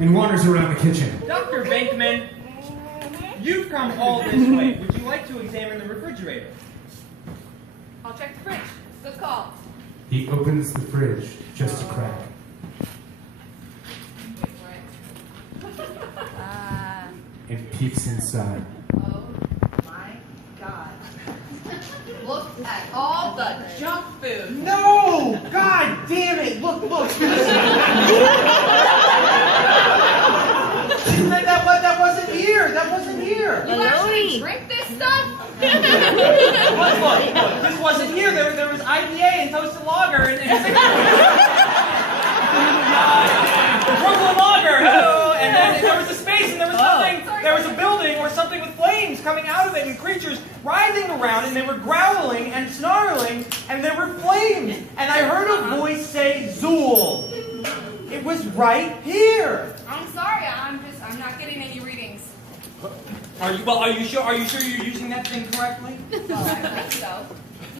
and wanders around the kitchen. Dr. Venkman, you've come all this way. Would you like to examine the refrigerator? I'll check the fridge. Good call. He opens the fridge just a crack. Wait for it. And peeks inside. Oh my God. Look at all the junk food. No! God damn it! Look! that wasn't here! That wasn't here! You actually drink this stuff? Look, this wasn't here. There was IPA and toasted lager and Brooklyn lager. Hello. And then there was a space and there was something. There was a building or something with flames coming out of it and creatures writhing around and they were growling and snarling and there were flames. And I heard a voice say Zool. It was right here. I'm sorry. I'm not getting any readings. Are you sure you're using that thing correctly? Well, I think so.